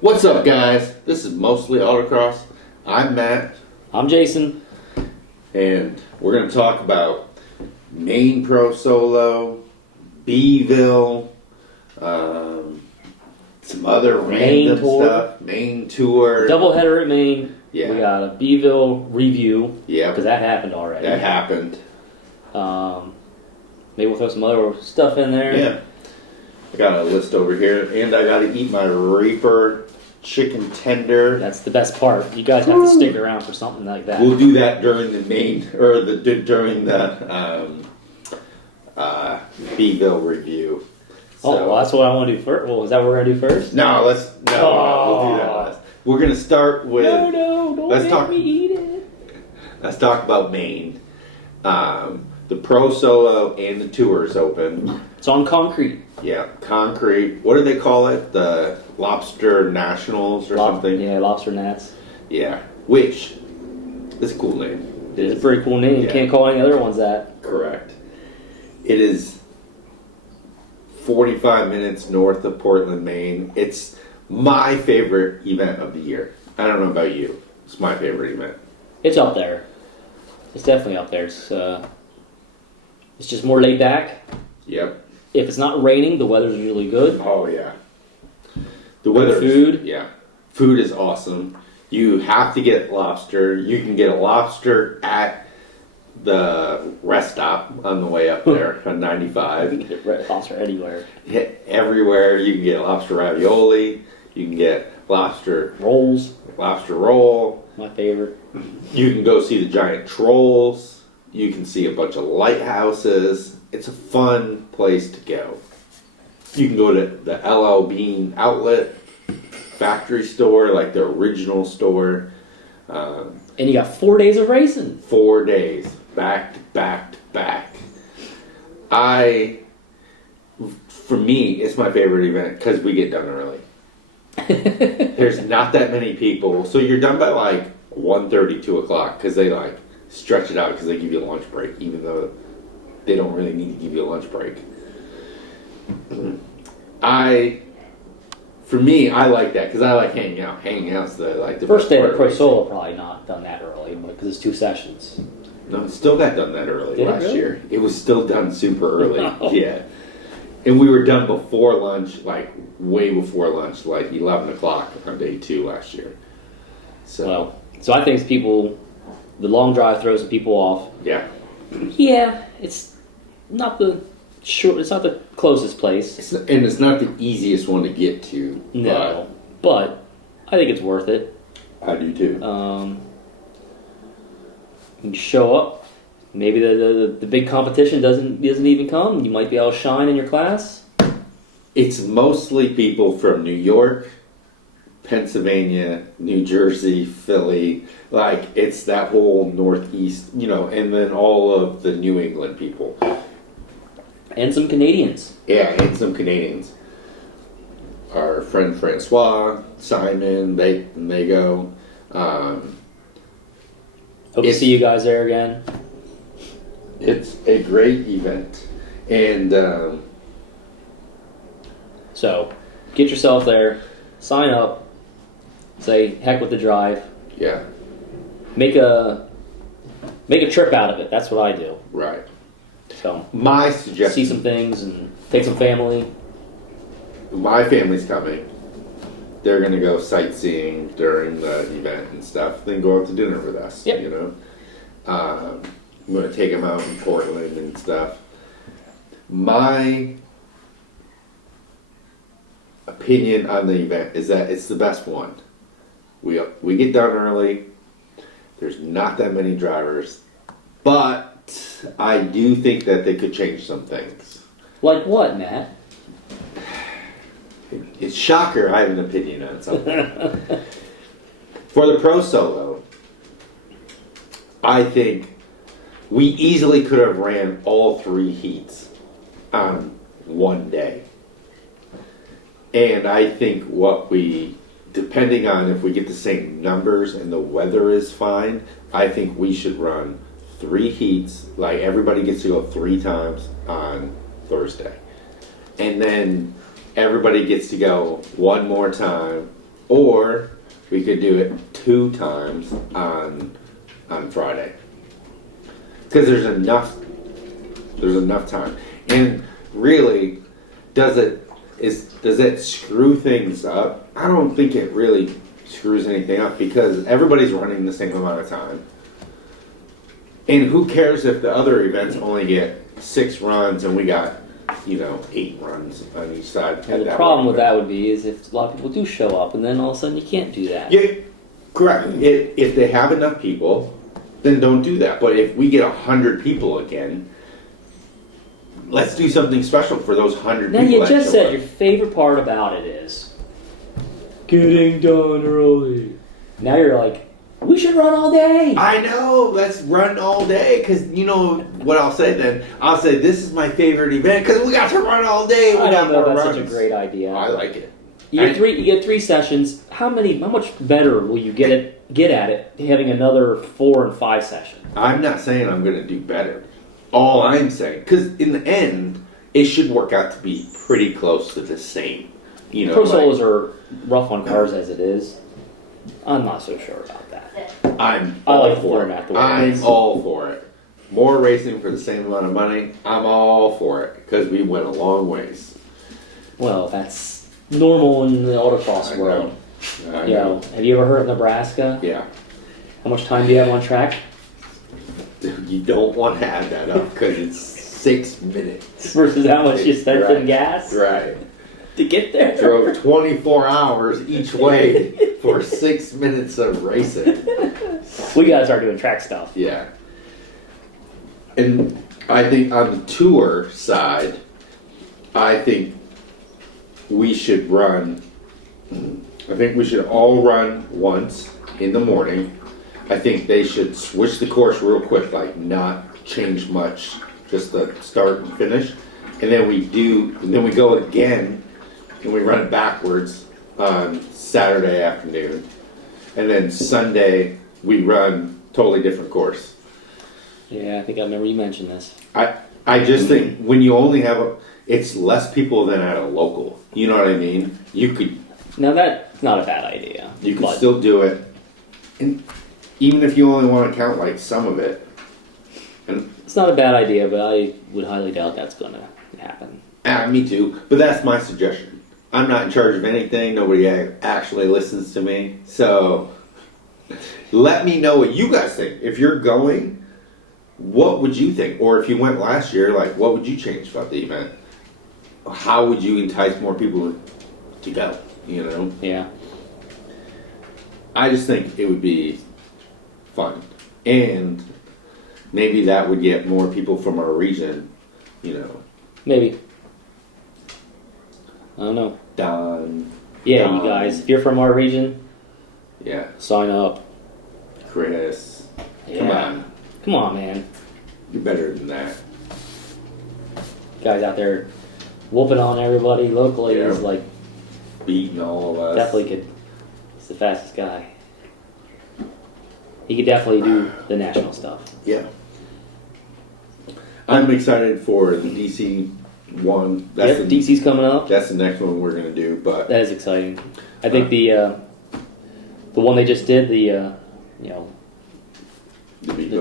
What's up, guys? This is Mostly Autocross. I'm Matt, I'm Jason. and we're going to talk about Maine Pro Solo, Beeville, some other Maine random Tour. stuff, Maine Tour. Doubleheader at Maine. Yeah. We got a Beeville review. Yeah. Because that happened already. That happened. Maybe we'll throw some other stuff in there. Yeah. I got a list over here, and I got to eat my Reaper chicken tender. That's the best part. You guys have to stick around for something like that. We'll do that during the main, or during the Beeville review. Well, that's what I want to do first. Well, is that what we're going to do first? No, we'll do that last. We're going to start with. No, don't make me eat it. Let's talk about Maine. The Pro Solo and the Tour is open. It's on concrete. Yeah, concrete. What do they call it? The Lobster Nationals or something? Yeah, Lobster Nats. Yeah, which is a cool name. It's a pretty cool name. Yeah. You can't call any other ones that. Correct. It is 45 minutes north of Portland, Maine. It's my favorite event of the year. I don't know about you. It's my favorite event. It's up there. It's definitely up there. It's just more laid back. Yep. If it's not raining, the weather's usually good. Oh, yeah. The weather. Food. Yeah. Food is awesome. You have to get lobster. You can get a lobster at the rest stop on the way up there on 95. You can get lobster anywhere. Everywhere. You can get lobster ravioli. You can get lobster roll. My favorite. You can go see the giant trolls. You can see a bunch of lighthouses. It's a fun place to go. You can go to the LL Bean outlet factory store, like the original store. And you got 4 days of racing. 4 days, back to back to back. For me, it's my favorite event because we get done early. There's not that many people, so you're done by like 1:30, 2 o'clock, because they like stretch it out because they give you a lunch break, even though they don't really need to give you a lunch break. For me, I like that because I like hanging out. Hanging out's the First day best of part Pro Solo probably not done that early, because it's 2 sessions. No, it still got done that early Did it last really? year. It was still done super early. Oh. Yeah. And we were done before lunch, like way before lunch, like 11 o'clock on day 2 last year. So I think the long drive throws some people off. yeah. Yeah, it's not the closest place. It's not the easiest one to get to. No, but I think it's worth it. I do too. You can show up. Maybe the big competition doesn't even come. You might be able to shine in your class. It's mostly people from New York, Pennsylvania, New Jersey, Philly. Like, it's that whole Northeast, and then all of the New England people. And some Canadians. Yeah, and some Canadians. Our friend Francois, Simon, they go. Hope to see you guys there again. It's a great event. And So, get yourself there, sign up, say heck with the drive, yeah, make a trip out of it. That's what I do. right. So, My suggestion. see some things and take some family. My family's coming. They're going to go sightseeing during the event and stuff, then go out to dinner with us, Yep. I'm going to take them out in Portland and stuff. My opinion on the event is that it's the best one. We get done early. There's not that many drivers. But I do think that they could change some things. Like what, Matt? It's shocker I have an opinion on something. For the Pro Solo, I think we easily could have ran all 3 heats on one day. And I think depending on if we get the same numbers and the weather is fine, I think we should run 3 heats, like everybody gets to go 3 times on Thursday. And then everybody gets to go one more time Or we could do it 2 times on Friday. Because there's enough time. And really, does it screw things up? I don't think it really screws anything up because everybody's running the same amount of time. And who cares if the other events only get 6 runs and we got, 8 runs on each side? And the problem with that would be is if a lot of people do show up and then all of a sudden you can't do that. Yeah, correct. If they have enough people, then don't do that. But if we get 100 people again, let's do something special for those 100 now people. you just said your favorite part about it is getting done early. Now you're like, we should run all day. I know, let's run all day, because you know what I'll say then? I'll say this is my favorite event, because we got to run all day. I don't know if that's such a great idea. I like it. You get 3 sessions. How much better will you get at it having another 4 and 5 sessions? I'm not saying I'm going to do better. All I'm saying, because in the end, it should work out to be pretty close to the same. Pro solos are rough on cars as it is. I'm not so sure about that. I'm all for it. I'm all for it. More racing for the same amount of money. I'm all for it because we went a long ways. Well, that's normal in the autocross world. I know. Have you ever heard of Nebraska? Yeah. How much time do you have on track? You don't want to add that up because it's 6 minutes. Versus how much you spent in gas? Right. To get there? Drove 24 hours each way for 6 minutes of racing. We gotta start doing track stuff. Yeah. And I think on the tour side, I think we should all run once in the morning. I think they should switch the course real quick, like not change much, just the start and finish. And then we go again and we run it backwards on Saturday afternoon. And then Sunday we run totally different course. Yeah, I think I remember you mentioned this. I just think when you only have it's less people than at a local. You know what I mean? Now that's not a bad idea. You can still do it. And even if you only want to count like some of it. And it's not a bad idea, but I would highly doubt that's going to happen. Me too. But that's my suggestion. I'm not in charge of anything. Nobody actually listens to me. So let me know what you guys think. If you're going, what would you think? Or if you went last year, like what would you change about the event? How would you entice more people to go? Yeah. I just think it would be fun. And maybe that would get more people from our region, Maybe. I don't know. Don. Yeah, you guys, if you're from our region, yeah, sign up. Chris. Yeah. Come on, man. You're better than that. Guys out there whooping on everybody locally is like beating all of us. Definitely could. He's the fastest guy. He could definitely do the national stuff. Yeah. I'm excited for the DC one. DC's coming up. That's the next one we're going to do. But that is exciting. I think the one they just did, the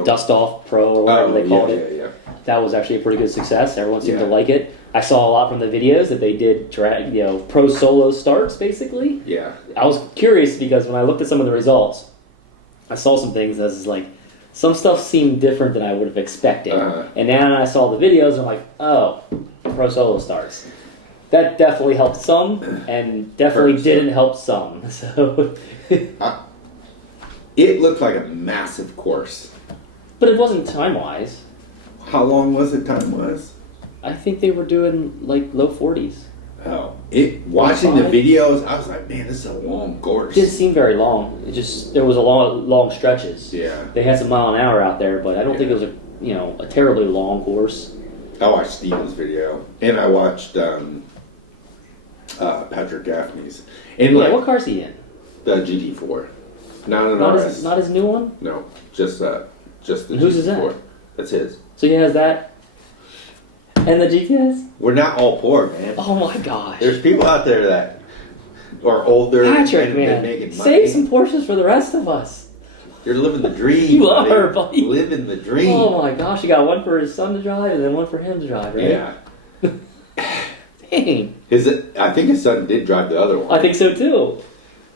Dust Off Pro or whatever they called it. Yeah. That was actually a pretty good success. Everyone seemed to like it. I saw a lot from the videos that they did pro solo starts basically. Yeah. I was curious because when I looked at some of the results, I saw some things that was like, some stuff seemed different than I would have expected. And then I saw the videos and I'm like, oh, pro solo starts. That definitely helped some and definitely didn't help some. So it looked like a massive course. But it wasn't time-wise. How long was it time-wise? I think they were doing like low 40s. Oh. Watching the videos, I was like, man, this is a long course. It didn't seem very long. There was a long stretches. Yeah. They had some mile an hour out there, but I don't think it was a terribly long course. I watched Steven's video, and I watched Patrick Gaffney's. And what car's he in? The GT4. Not an RS. Not his new one? No, just the and whose GT4. is that? That's his. So he has that and the GTS? We're not all poor, man. Oh my gosh. There's people out there or older Patrick, and man, making money. save some Porsches for the rest of us. You're living the dream. You are, buddy. Living the dream. Oh my gosh, you got one for his son to drive and then one for him to drive, right? Yeah. Dang. I think his son did drive the other one. I think so too.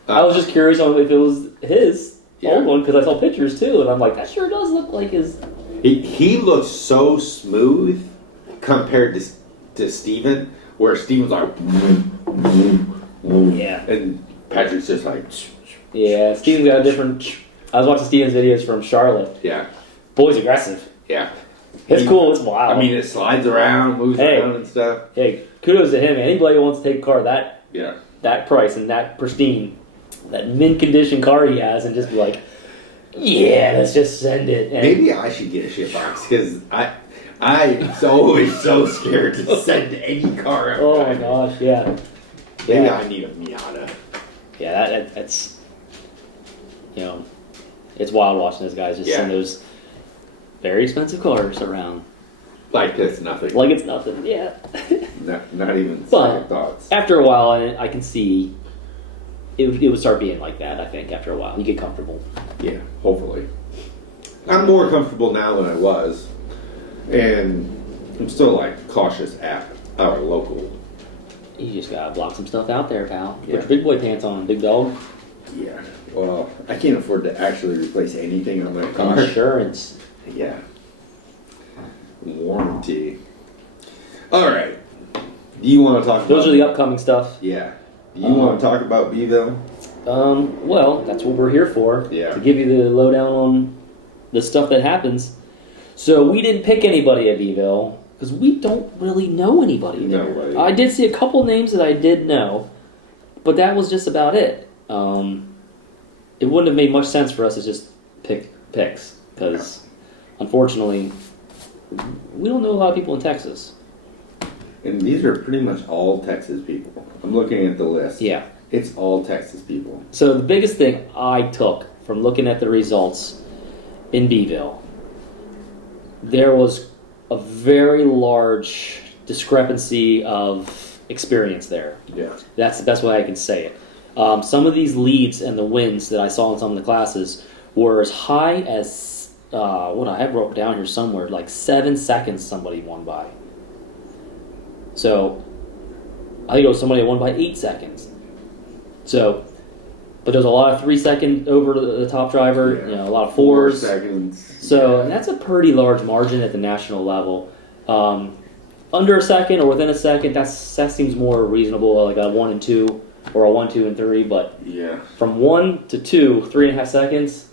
I was just curious on if it was his old one because I saw pictures too, and I'm like, that sure does look like his. He looks so smooth compared to Steven, where Steven's like, Yeah. and Patrick's just like, Yeah, Steven's got a different. I was watching Steven's videos from Charlotte. yeah, Boy's aggressive. yeah. It's cool. It's wild. I mean, it slides around, moves around and stuff. Hey, kudos to him. Anybody who wants to take a car that price and that pristine, that mint condition car he has, and just be like, yeah, let's just send it. And Maybe I should get a shitbox because I'm always so scared to send any car out. oh my gosh, yeah. Maybe Yeah. I need a Miata. Yeah, that's it's wild watching those guys just send those very expensive cars around Like it's nothing. like it's nothing. Yeah. Not even But second thoughts. after a while, I can see it would start being like that. I think after a while, you get comfortable. Yeah, hopefully. I'm more comfortable now than I was, and I'm still like cautious at our local. You just gotta block some stuff out there, pal. Put Yeah. your big boy pants on, big dog. Yeah. Well, I can't afford to actually replace anything on my car. Insurance. Yeah. Warranty. All right. Do you want to talk? Those about are the upcoming stuff. Yeah. Do you want to talk about Beeville? Well, that's what we're here for. Yeah. To give you the lowdown on the stuff that happens. So we didn't pick anybody at Beeville because we don't really know anybody there. Nobody. I did see a couple names that I did know, but that was just about it. It wouldn't have made much sense for us to just pick picks because, unfortunately, we don't know a lot of people in Texas. And these are pretty much all Texas people. I'm looking at the list. Yeah. It's all Texas people. So the biggest thing I took from looking at the results in Beeville, there was a very large discrepancy of experience there. Yeah. That's the best way I can say it. Some of these leads and the wins that I saw in some of the classes were as high as, what I have wrote down here somewhere, like 7 seconds somebody won by. So, I think it was somebody that won by 8 seconds. So, but there's a lot of 3 second over the top driver, Yeah. a lot of 4 fours. seconds. So, and that's a pretty large margin at the national level. Under a second or within a second, that seems more reasonable, like a 1 and 2 or a 1, 2, and 3. But Yeah. from 1 to 2, 3.5 seconds,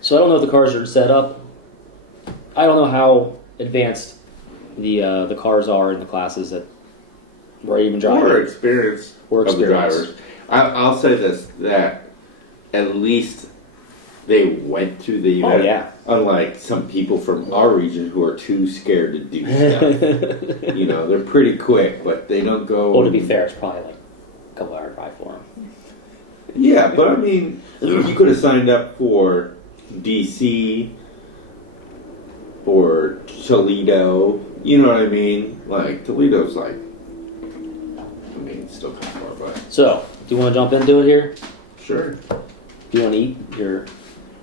So I don't know if the cars are set up. I don't know how advanced the cars are in the classes that we're even driving. Or experience Or of the experience. drivers. I'll say this, that at least they went to the event. Oh, yeah. Unlike some people from our region who are too scared to do stuff. They're pretty quick, but they don't go... Well, to be fair, it's probably like a couple hour drive for them. Yeah, but I mean, you could have signed up for DC or Toledo. You know what I mean? Like, Toledo's like... it's still kind of far, but... So, do you want to jump into it here? Sure. Do you want to eat your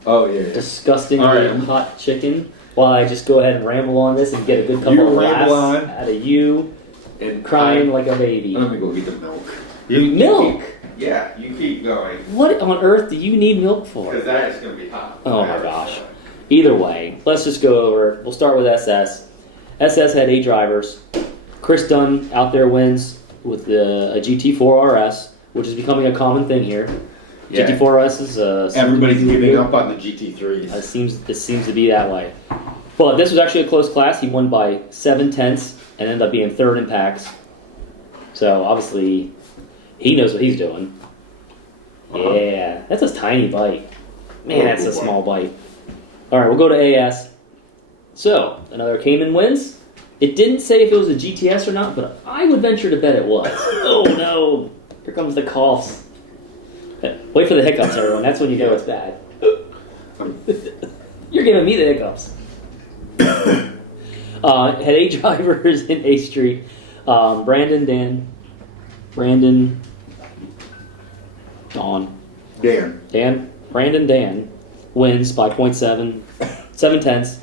Yeah. disgusting All right. hot chicken while I just go ahead and ramble on this and get a good couple You of ramble laughs on. out of you And crying like a baby? Let me go get the milk. Milk? You keep going. What on earth do you need milk for? Because that is going to be hot. Oh my gosh. Either way, let's just go over it. We'll start with SS. SS had 8 drivers. Chris Dunn out there wins with a GT4 RS, which is becoming a common thing here. Yeah. GT4 RS is Everybody's giving up on the GT3s. It seems to be that way. But this was actually a close class. He won by 7 tenths and ended up being 3rd in packs. So obviously, he knows what he's doing. Uh-huh. Yeah, that's a tiny bite. Man, that's a Good boy. small bite. All right, we'll go to AS. So another Cayman wins. It didn't say if it was a GTS or not, but I would venture to bet it was. Oh no! Here comes the coughs. Wait for the hiccups, everyone. That's when you know it's bad. You're giving me the hiccups. Had 8 drivers in A Street. Brandon, Dan, Brandon Dan wins by 7/10.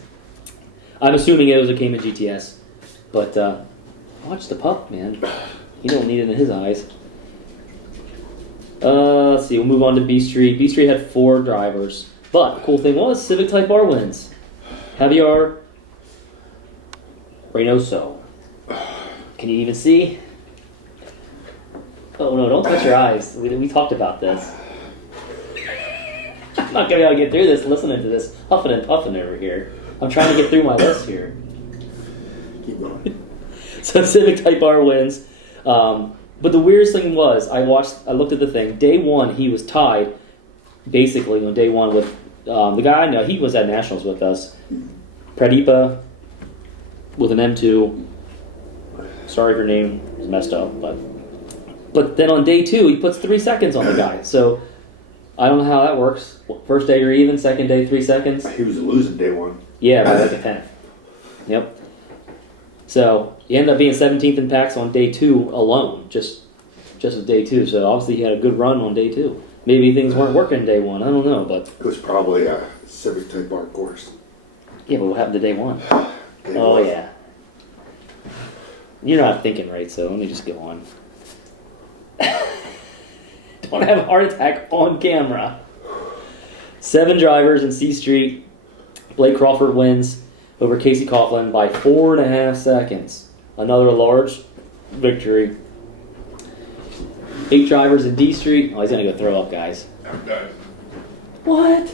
I'm assuming it was a Cayman GTS, but watch the pup, man. He don't need it in his eyes. Let's see. We'll move on to B Street. B Street had 4 drivers, but the cool thing was Civic Type R wins. Javier Reynoso. Can you even see? Oh no! Don't touch your eyes. We talked about this. I'm not gonna be able to get through this listening to this huffing and puffing over here. I'm trying to get through my list here. Keep going. So Civic Type R wins. But the weirdest thing was, I looked at the thing. Day 1, he was tied, basically, on day 1 with the guy I know. He was at Nationals with us. Pradipa with an M2. Sorry if your name is messed up, but then on day 2, he puts 3 seconds on the guy. So I don't know how that works. First day you're even, second day 3 seconds. He was losing day 1. Yeah, by like a 10th. Yep. So he ended up being 17th in packs on day 2 alone, just with day 2. So obviously he had a good run on day 2. Maybe things weren't working day 1. I don't know, but it was probably a Civic Type R course. Yeah, but what happened to day 1? Day oh 1. Yeah. You're not thinking right, so let me just go on. Don't have a heart attack on camera. 7 drivers in C Street. Blake Crawford wins over Casey Coughlin by 4.5 seconds. Another large victory. 8 drivers in D Street. Oh, he's going to go throw up, guys. I'm done. What?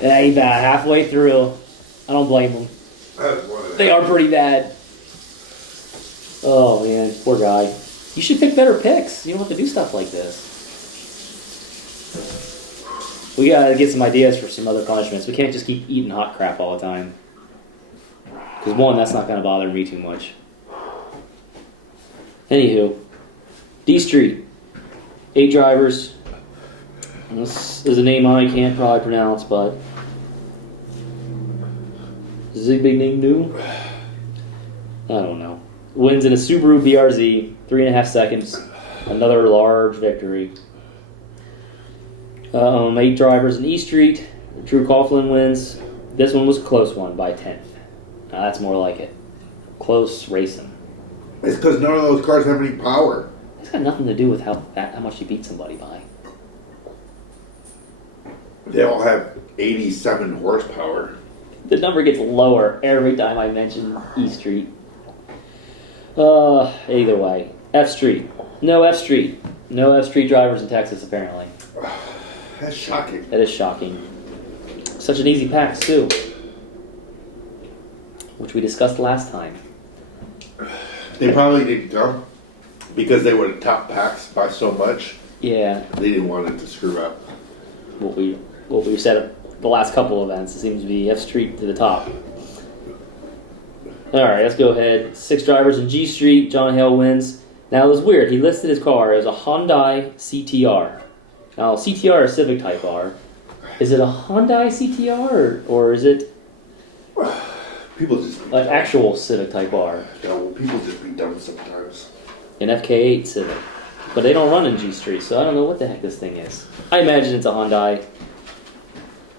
Yeah, he's about halfway through. I don't blame him. They are pretty bad. Oh, man. Poor guy. You should pick better picks. You don't have to do stuff like this. We gotta get some ideas for some other punishments. We can't just keep eating hot crap all the time. Because 1, that's not gonna bother me too much. Anywho, D Street, 8 drivers. This is a name I can't probably pronounce, but Zigbigning I don't know. Wins in a Subaru BRZ, 3.5 seconds. Another large victory. 8 drivers in E Street. Drew Coughlin wins. This one was a close one by 10th. Now that's more like it. Close racing. It's because none of those cars have any power. It's got nothing to do with how much you beat somebody by. They all have 87 horsepower. The number gets lower every time I mention E Street. Either way. F Street. No F Street. No F Street drivers in Texas, apparently. That's shocking. That is shocking. Such an easy pack, too. Which we discussed last time. They probably didn't come because they would have topped packs by so much. Yeah. They didn't want it to screw up. What we said at the last couple events, it seems to be F Street to the top. Alright, let's go ahead. 6 drivers in G Street. John Hale wins. Now it was weird. He listed his car as a Hyundai CTR. Now CTR is Civic Type R. Is it a Hyundai CTR or is it People just an actual Civic Type R? No, people just be dumb sometimes. An FK8 Civic. But they don't run in G Street, so I don't know what the heck this thing is. I imagine it's a Hyundai.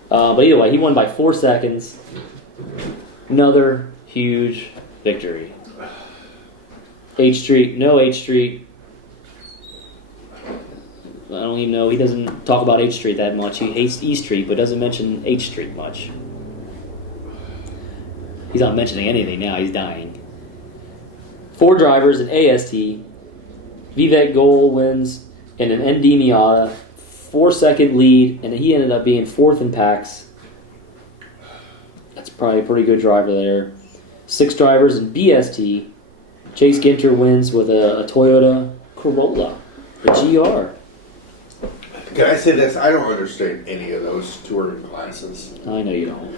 But either way, he won by 4 seconds. Another huge victory. H Street, no H Street. I don't even know. He doesn't talk about H Street that much. He hates E Street, but doesn't mention H Street much. He's not mentioning anything now. He's dying. 4 drivers in AST. Vivek Goel wins in an ND Miata. 4-second lead, and he ended up being 4th in packs. That's probably a pretty good driver there. 6 drivers in BST. Chase Ginter wins with a Toyota Corolla, the GR. Can I say this? I don't understand any of those touring classes. I know you don't.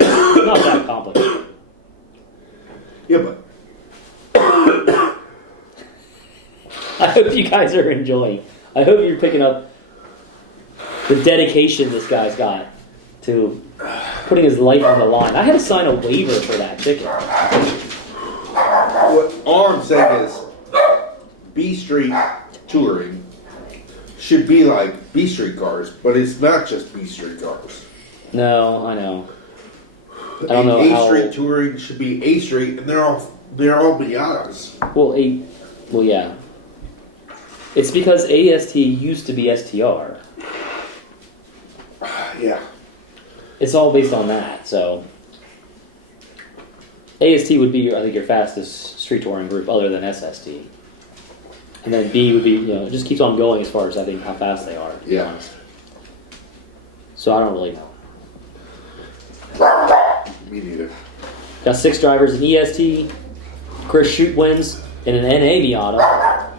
Not that complicated. Yeah, but I hope you guys are enjoying. I hope you're picking up the dedication this guy's got to putting his life on the line. I had to sign a waiver for that ticket. all I'm saying is B Street touring should be like B Street cars, but it's not just B Street cars. No, I know. I don't know how. A Street touring should be A Street, and they're all Miatas. Well, yeah. It's because AST used to be STR. Yeah. It's all based on that, so AST would be, I think, your fastest street touring group other than SST. And then B would be, it just keeps on going as far as I think how fast they are, to be honest. So I don't really know. Me neither. Got 6 drivers in EST. Chris Shute wins in an NA Miata.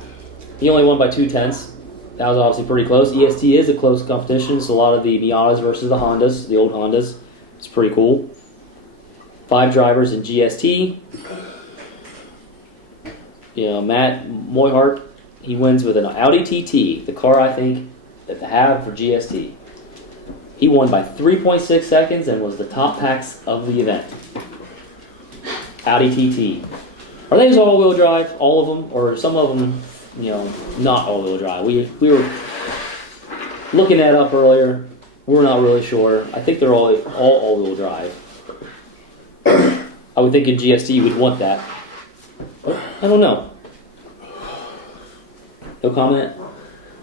He only won by 2/10. That was obviously pretty close. EST is a close competition. It's a lot of the Miatas versus the Hondas, the old Hondas. It's pretty cool. 5 drivers in GST. Matt Moyhart, he wins with an Audi TT, the car I think that they have for GST. He won by 3.6 seconds and was the top packs of the event. Audi TT. Are they all-wheel drive, all of them, or some of them, not all-wheel drive? We were looking that up earlier. We're not really sure. I think they're all all-wheel drive. I would think in GST you would want that. But I don't know. No comment?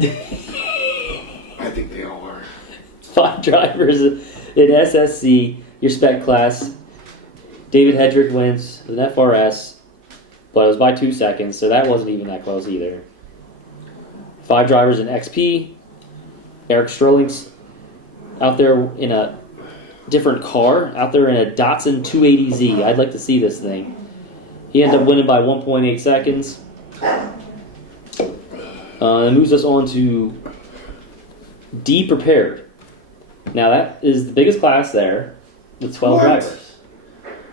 I think they all are. 5 drivers in SSC, your spec class. David Hedrick wins with an FRS, but it was by 2 seconds, so that wasn't even that close either. 5 drivers in XP. Eric Sterling's out there in a different car, out there in a Datsun 280Z. I'd like to see this thing. He ended up winning by 1.8 seconds. It moves us on to D Prepared. Now that is the biggest class there with 12 drivers.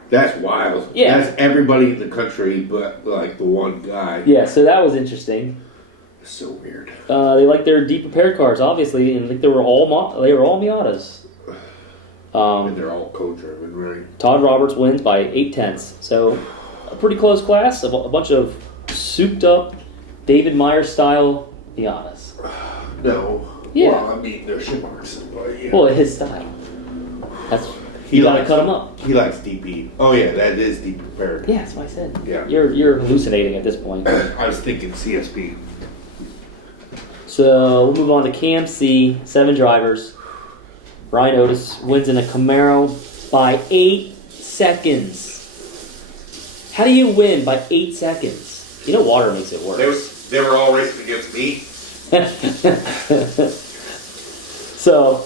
That's wild. Yeah. That's everybody in the country but like the one guy. Yeah, so that was interesting. It's so weird. They like their D Prepared cars, obviously, and I think they were all Miatas. And they're all co-driven, right? Todd Roberts wins by 8/10. So a pretty close class. A bunch of souped-up David Myers style Miatas. No. Yeah. Well, I mean, they're Shimarks, but yeah. Well, his style. You gotta cut them up. He likes DP. Oh yeah, that is DP Prepared. Yeah, that's what I said. Yeah. You're hallucinating at this point. I was thinking CSP. So we'll move on to Cam C, 7 drivers. Ryan Otis wins in a Camaro by 8 seconds. How do you win by 8 seconds? Water makes it worse. They were all racing against me. So,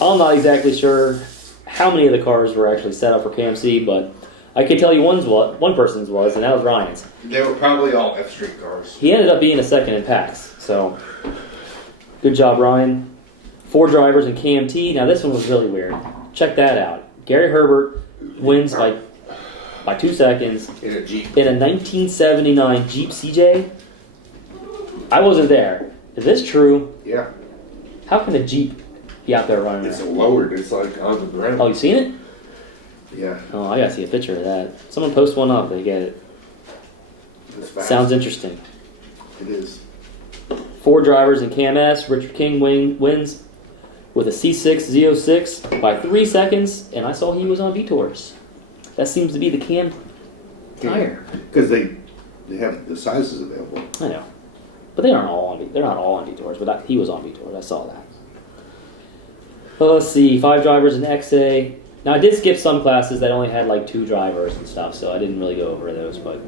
I'm not exactly sure how many of the cars were actually set up for KMC, but I can tell you one person's was, and that was Ryan's. They were probably all F Street cars. He ended up being a second in packs, so good job, Ryan. 4 drivers in KMT. Now this one was really weird. Check that out. Gary Herbert wins by 2 seconds In a Jeep. in a 1979 Jeep CJ. I wasn't there. Is this true? Yeah. How can a Jeep be out there running It's around? lowered. It's like on the ground. Oh, you seen it? Yeah. Oh, I gotta see a picture of that. Someone post one up. They get it. It's fast. Sounds interesting. It is. 4 drivers in KMS. Richard King wins with a C6 Z06 by 3 seconds, and I saw he was on V-Tours. That seems to be the Cam tire. Because they have the sizes available. I know, but they're not all on V-Tours. But he was on V-Tours. I saw that. Well, let's see. 5 drivers in XA. Now I did skip some classes that only had like 2 drivers and stuff, so I didn't really go over those. But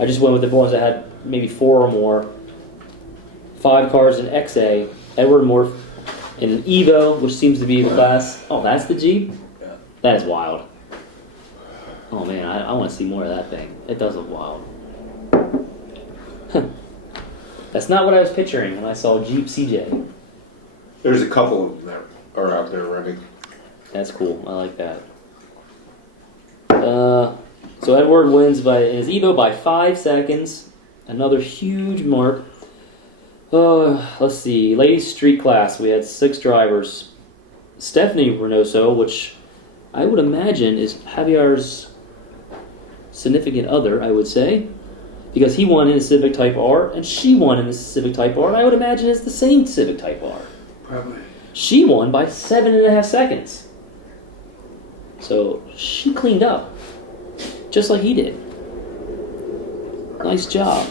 I just went with the ones that had maybe 4 or more. 5 cars in XA. Edward Morph in an Evo, which seems to be the class. Oh, that's the Jeep? Yeah. That is wild. Oh man, I want to see more of that thing. It does look wild. That's not what I was picturing when I saw Jeep CJ. There's a couple of them that are out there running. That's cool. I like that. So Edward wins in his Evo by 5 seconds. Another huge mark. Let's see. Ladies Street Class, we had 6 drivers. Stephanie Reynoso, which I would imagine is Javier's significant other, I would say, because he won in a Civic Type R and she won in a Civic Type R, and I would imagine it's the same Civic Type R. Probably. She won by 7.5 seconds. So she cleaned up, just like he did. Nice job.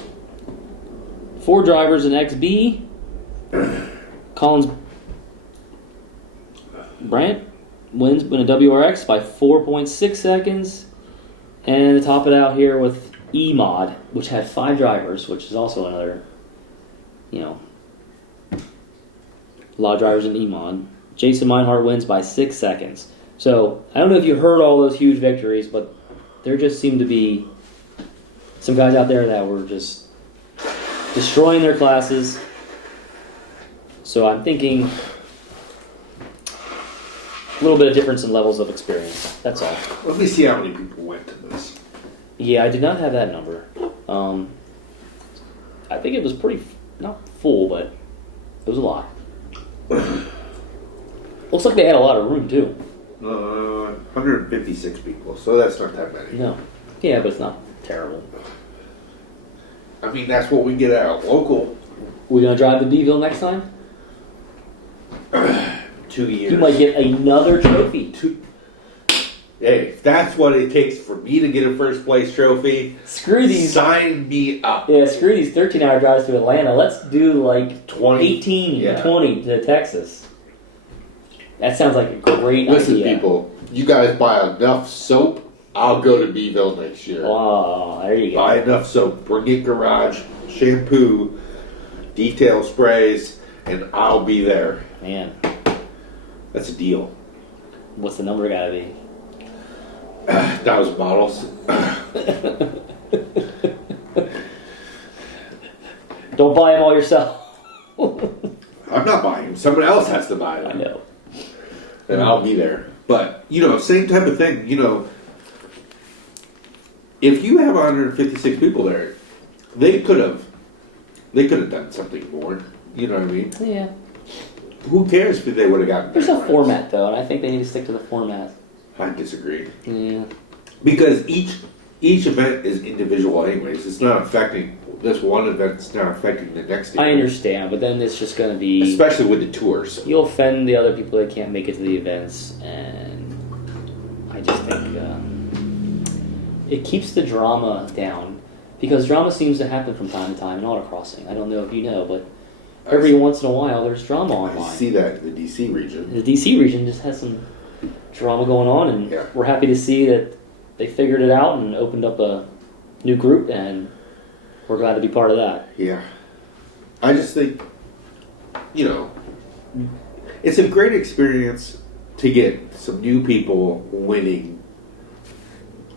4 drivers in XB. Collins Brandt wins in a WRX by 4.6 seconds. And to top it out here with E-Mod, which had 5 drivers, which is also another, a lot of drivers in E-Mod. Jason Meinhardt wins by 6 seconds. So, I don't know if you heard all those huge victories, but there just seemed to be some guys out there that were just destroying their classes. So I'm thinking a little bit of difference in levels of experience. That's all. Let me see how many people went to this. Yeah, I did not have that number. I think it was pretty, not full, but it was a lot. Looks like they had a lot of room, too. 156 people, so that's not that many. No. Yeah, but it's not terrible. I mean, that's what we get out local. We gonna drive to Beeville next time? 2 years. You might get another trophy. Hey, if that's what it takes for me to get a first place trophy, Screw these. sign me up. Yeah, screw these 13-hour drives to Atlanta. Let's do like 18, 20 to Texas. That sounds like a great Listen, idea. people, you guys buy enough soap, I'll go to Beeville next year. Oh, there you go. Buy enough soap, bring it garage, shampoo, detail sprays, and I'll be there. Man, That's a deal. what's the number gotta be? 1,000 bottles. Don't buy them all yourself. I'm not buying them. Someone else has to buy I them. know. And I'll be there. But, same type of thing. If you have 156 people there, they could have done something more. You know what I mean? Yeah. Who cares if they would have gotten There's a backgrounds? format, though, and I think they need to stick to the format. I disagree. Yeah. Because each event is individual anyways. It's not affecting this one event. It's not affecting the next event. I understand, but then it's just going to be... Especially with the tours. You'll offend the other people that can't make it to the events, and I just think it keeps the drama down, because drama seems to happen from time to time in autocrossing. I don't know if you know, but every once in a while there's drama online. I see that in the DC region. The DC region just has some drama going on, and Yeah. we're happy to see that they figured it out and opened up a new group, and we're glad to be part of that. Yeah. I just think, it's a great experience to get some new people winning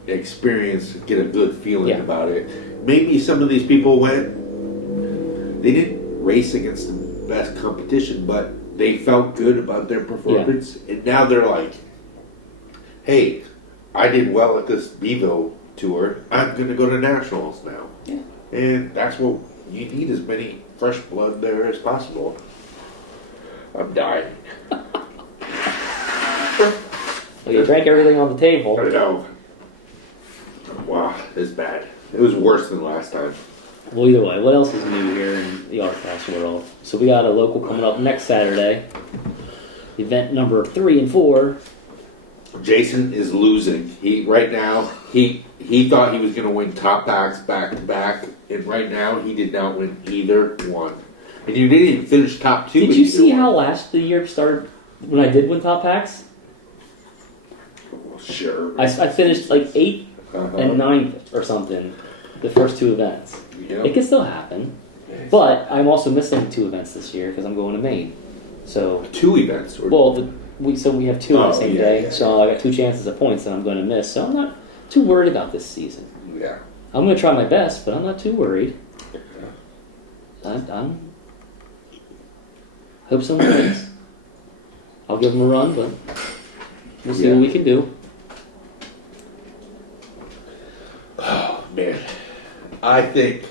experience, get a good feeling about it. Maybe some of these people they didn't race against the best competition, but they felt good about their performance, and now they're like, hey, I did well at this Beeville Tour, I'm going to go to Nationals now. Yeah. And that's what you need, as many fresh blood there as possible. I'm dying. Well, you drank everything on the table. I know. Wow, it's bad. It was worse than last time. Well, either way, what else is new here in the autocross world? So we got a local coming up next Saturday. Event number 3 and 4. Jason is losing. He thought he was going to win top packs back to back, and right now he did not win either one. And you didn't even finish top 2. Did you see how the year started when I did win top packs? Well, sure. I finished like 8th and 9th or something the first 2 events. Yep. It can still happen. But I'm also missing 2 events this year because I'm going to Maine. So 2 events. well, we have 2 on the same day. Yeah. So I got 2 chances of points that I'm going to miss. So I'm not too worried about this season. Yeah. I'm going to try my best, but I'm not too worried. I'm hope someone wins. I'll give them a run, but we'll see what we can do. Oh, man. I think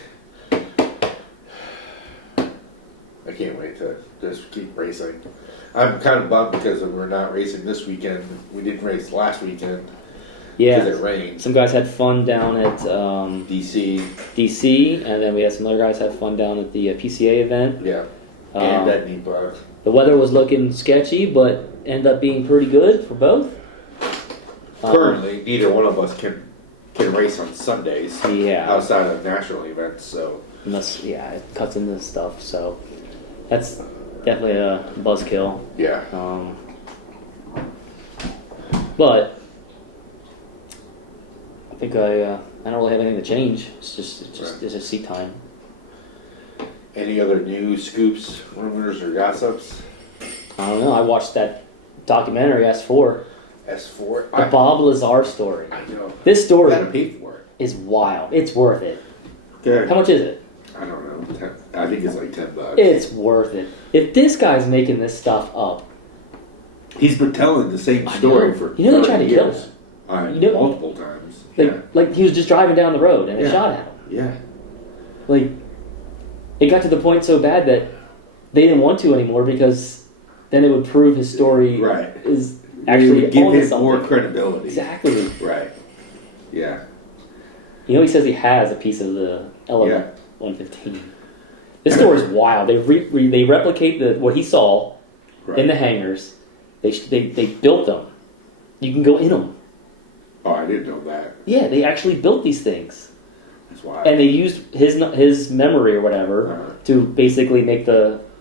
I can't wait to just keep racing. I'm kind of bummed because we're not racing this weekend. We didn't race last weekend. Yeah. Because it rained. Some guys had fun down at DC, and then we had some other guys have fun down at the PCA event. Yeah. And that neat bar. The weather was looking sketchy, but ended up being pretty good for both. Currently, neither one of us can race on Sundays. Yeah. Outside of national events, so. Unless, it cuts into stuff, so that's definitely a buzzkill. Yeah. But I think I don't really have anything to change. It's just seat time. Any other news, scoops, rumors, or gossips? I don't know. I watched that documentary S4. S4. The Bob Lazar story. I know. This story Gotta pay for it. is wild. It's worth it. Okay. How much is it? I don't know. I think it's like $10. It's worth it. If this guy's making this stuff up, He's been telling the same story for 30 they tried to kill years. him. Multiple times. Like he was just driving down the road and they Yeah. shot at him. Yeah. Like, it got to the point so bad that they didn't want to anymore because then it would prove his story Right. is actually give onto him something. more credibility. Exactly. Right. Yeah. You know, he says he has a piece of the Element Yeah. 115. This story is wild. They they replicate what he saw in the hangars. They built them. You can go in them. Oh, I didn't know that. Yeah, they actually built these things. That's why. And they used his memory or whatever to basically make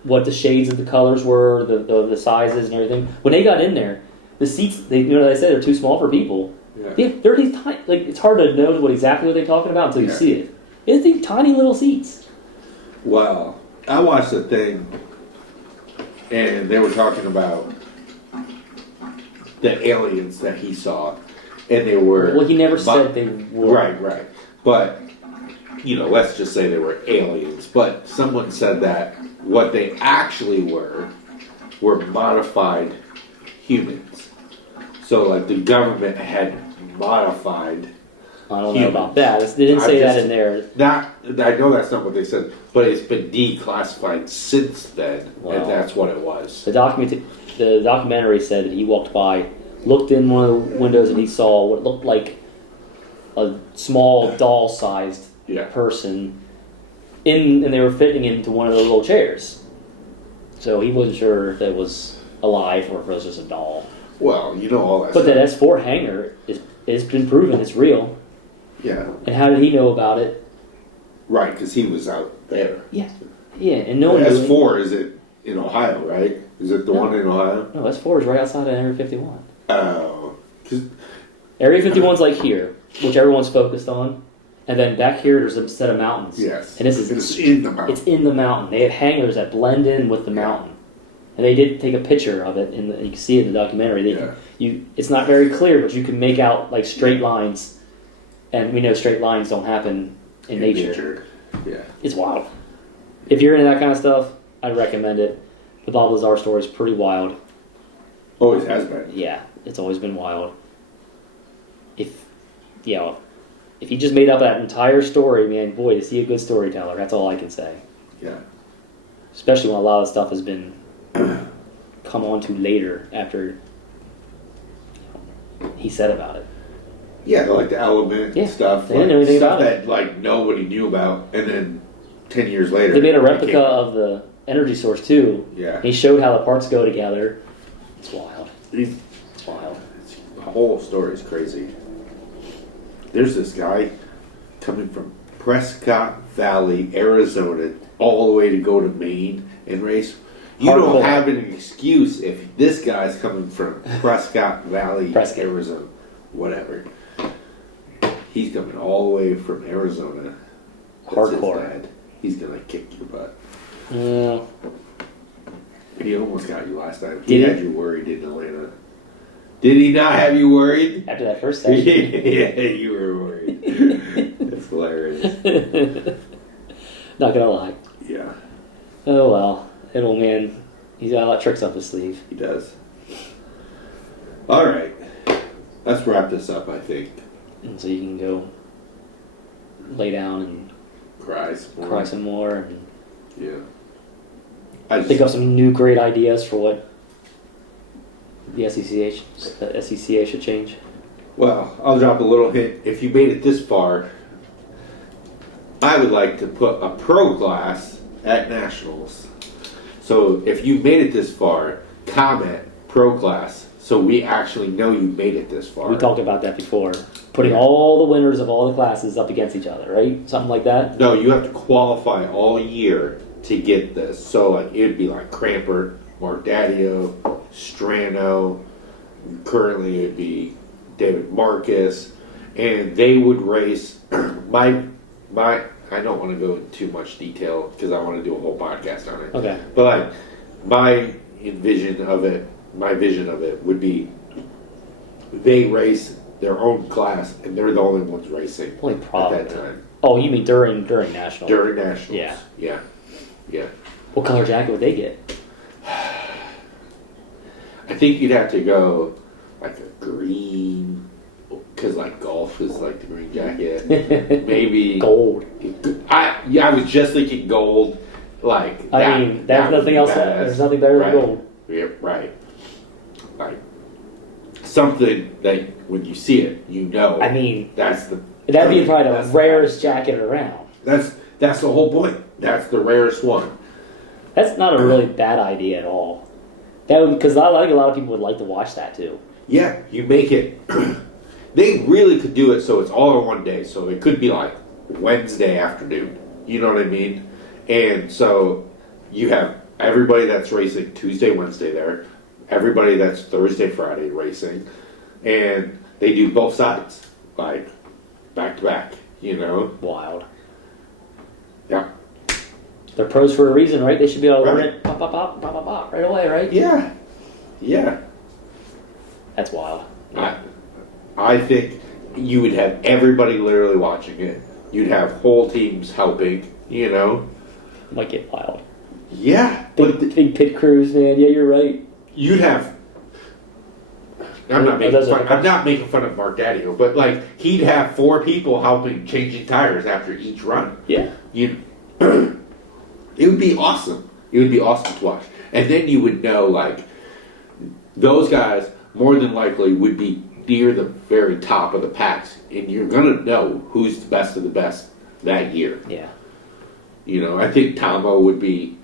what the shades of the colors were, the sizes and everything. When they got in there, the seats, they said they're too small for people. Yeah. They're these tiny, like it's hard to know exactly what they're talking about until you see it. It's these tiny little seats. Well, I watched the thing, and they were talking about the aliens that he saw, and they were. Well, he never said they were. Right. But, let's just say they were aliens. But someone said that what they actually were modified humans. So, like, the government had modified. I don't know about that. They didn't say that in there. I know that's not what they said, but it's been declassified since then, and that's what it was. The documentary said that he walked by, looked in one of the windows, and he saw what looked like a small doll-sized person, and they were fitting into one of those little chairs. So he wasn't sure if it was alive or if it was just a doll. Well, all that. But that S4 hangar has been proven it's real. Yeah. And how did he know about it? Right, because he was out there. Yeah, and no one. S4 is it in Ohio, right? Is it the one in Ohio? No, S4 is right outside of Area 51. Oh, Area 51's like here, which everyone's focused on, and then back here there's a set of mountains. Yes, and it's in the mountain. It's in the mountain. They have hangars that blend in with the mountain, and they did take a picture of it, and you can see it in the documentary. It's not very clear, but you can make out like straight lines, and we know straight lines don't happen in nature. Yeah, it's wild. If you're into that kind of stuff, I'd recommend it. The Bob Lazar story is pretty wild. Always has been. Yeah, it's always been wild. If he just made up that entire story, man, boy, is he a good storyteller. That's all I can say. Yeah. Especially when a lot of stuff has been come on to later after he said about it. Yeah, like the Element and stuff. They didn't know anything about it. Like nobody knew about, and then 10 years later, they made a replica of the energy source too. Yeah. He showed how the parts go together. It's wild. It's wild. The whole story is crazy. There's this guy coming from Prescott Valley, Arizona, all the way to go to Maine and race. You don't have an excuse if this guy's coming from Prescott Valley, Arizona, whatever. He's coming all the way from Arizona. That's hardcore. His dad. He's gonna kick your butt. Yeah. He almost got you last time. He had you worried in Atlanta. Did he not have you worried? After that first session. Yeah, you were worried. That's hilarious. Not gonna lie. Yeah. Oh well. That old man, he's got a lot of tricks up his sleeve. He does. All right. Let's wrap this up, I think. And so you can go lay down and cry some more. And yeah. Think of some new great ideas for what the SCCA should change. Well, I'll drop a little hint. If you made it this far, I would like to put a pro class at Nationals. So if you made it this far, comment pro class so we actually know you made it this far. We talked about that before. Putting all the winners of all the classes up against each other, right? Something like that? No, you have to qualify all year to get this. So like it'd be like Crampert, Mardadio, Strano. Currently it'd be David Marcus, and they would race. my I don't want to go into too much detail because I want to do a whole podcast on it. Okay. But like my vision of it would be they race their own class and they're the only ones racing Probably. at that time. Oh, you mean during National? During Nationals. Yeah. Yeah. What color jacket would they get? I think you'd have to go like a green, because like golf is like the green jacket. Maybe Gold. I was just thinking gold. Like I mean, there's nothing else. There's nothing better than gold. Yeah, right. Like something that when you see it, you know. I mean, that'd be probably the rarest jacket around. That's the whole point. That's the rarest one. That's not a really bad idea at all. That would, because I think a lot of people would like to watch that too. Yeah, you make it. They really could do it so it's all in one day. So it could be like Wednesday afternoon. You know what I mean? And so you have everybody that's racing Tuesday, Wednesday there. Everybody that's Thursday, Friday racing. And they do both sides. Like back to back. You know? Wild. Yeah. They're pros for a reason, right? They should be able to Right. learn it pop, pop, pop, pop, pop, pop, right away, right? Yeah. Yeah. That's wild. I think you would have everybody literally watching it. You'd have whole teams helping, you know? Might get wild. Yeah. But Big pit crews, man. Yeah, you're right. you'd have... I'm not making fun of Mark Daddio, but like he'd have 4 people helping changing tires after each run. Yeah. It would be awesome. It would be awesome to watch. And then you would know, like, those guys more than likely would be near the very top of the packs. And you're going to know who's the best of the best that year. Yeah. You know, I think Tomo would be,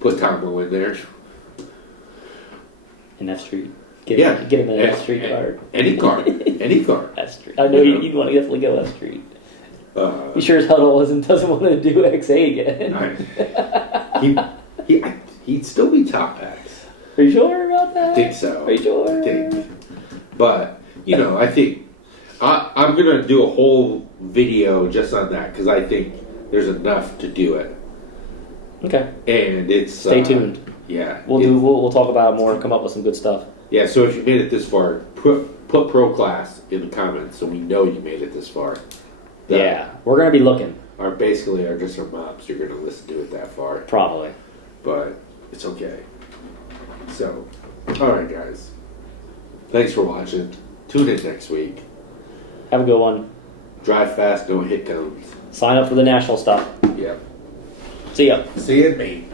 put Tomo in there. An F Street. Get him an F Street card. Any card. Any card. F Street. I know you'd want to definitely go F Street. He sure as hell doesn't want to do XA again. He'd still be top packs. Are you sure about that? I think so. Are you sure? I think. But, I think I'm going to do a whole video just on that because I think there's enough to do it. Okay. And it's... Stay tuned. Yeah. We'll talk about it more and come up with some good stuff. Yeah, so if you made it this far, put pro class in the comments so we know you made it this far. Yeah, we're going to be looking. Basically just our moms, you're going to listen to it that far. Probably. But it's okay. So, alright guys. Thanks for watching. Tune in next week. Have a good one. Drive fast, don't hit cones. Sign up for the national stuff. Yep. See ya. See you in Maine.